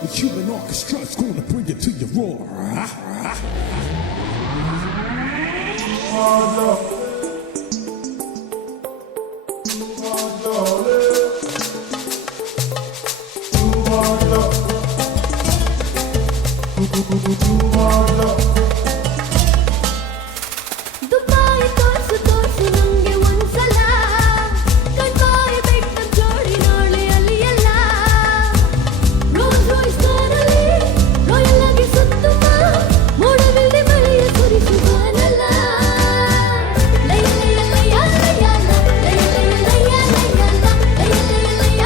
The human orchestra's gonna bring it to your roar. Dubai ತೋರ್ಸು ತೋರ್ಸು ನಂಗೆ ಒಂದ್ಸಲ ಕಣ್ಮಾಯಿ ಬೆಟ್ಟ ಜೋಡಿ ನಾಳೆ ಅಲಿಯಲ್ಲ ರೋಸ್ ರೋಯ್ಸ್ ಕಾರಲ್ಲಿ ರಾಯಲ್ ಆಗಿ ಸುತ್ತುವ ಮೋಡವಿಲ್ದೆ ಮಳೆಯ ಸುರಿಸುವಾನಲ್ಲ ಲಯ ಲಯ ಲಯ ಲಯ ಲಯ ಲಯ ಲಯ ಲಯ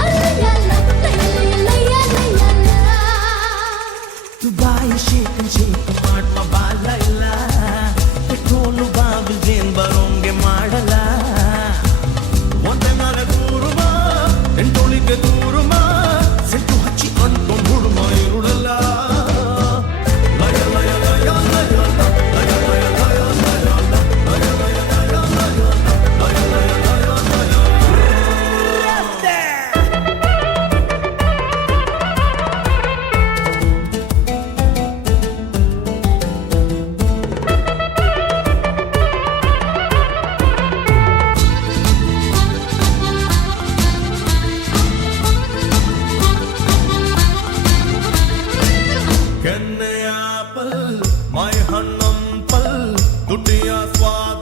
ಲಯ ಲಯ ದುಬಾಯಿ ಶೇಕ್ ಮಾಡುವ ಬಾಲ ಇಲ್ಲ ಪೆಟ್ರೋಲು ಬಾಬುಜೇನ್ ಬರೋಂಗೆ ಮಾಡಲ್ಲ ಒಂದೇ ನಾಳೆ ದೂರುಮ ಎಂಟೊಳಿಗೆ ದೂರುಮ ಸೆಟ್ಟು ಹಚ್ಚಿ ಅಂಟ್ಕೊಂಡು ಹುಡುಮ ಇರುಳಲ್ಲ ಲಯ ಲಯ ಲಯ ಲಯ ಲಯ ಲಯ ಲಯ ಲಯ ಲಯ ಲಯ ಲಯ ಲಯ ಲಯ ಕೆನ್ನೆಯಾಪಲ್ ಮೈ ಹಣ್ಣಂಪಲ್ ದುಡ್ಡಿಯ ಸ್ವಾದ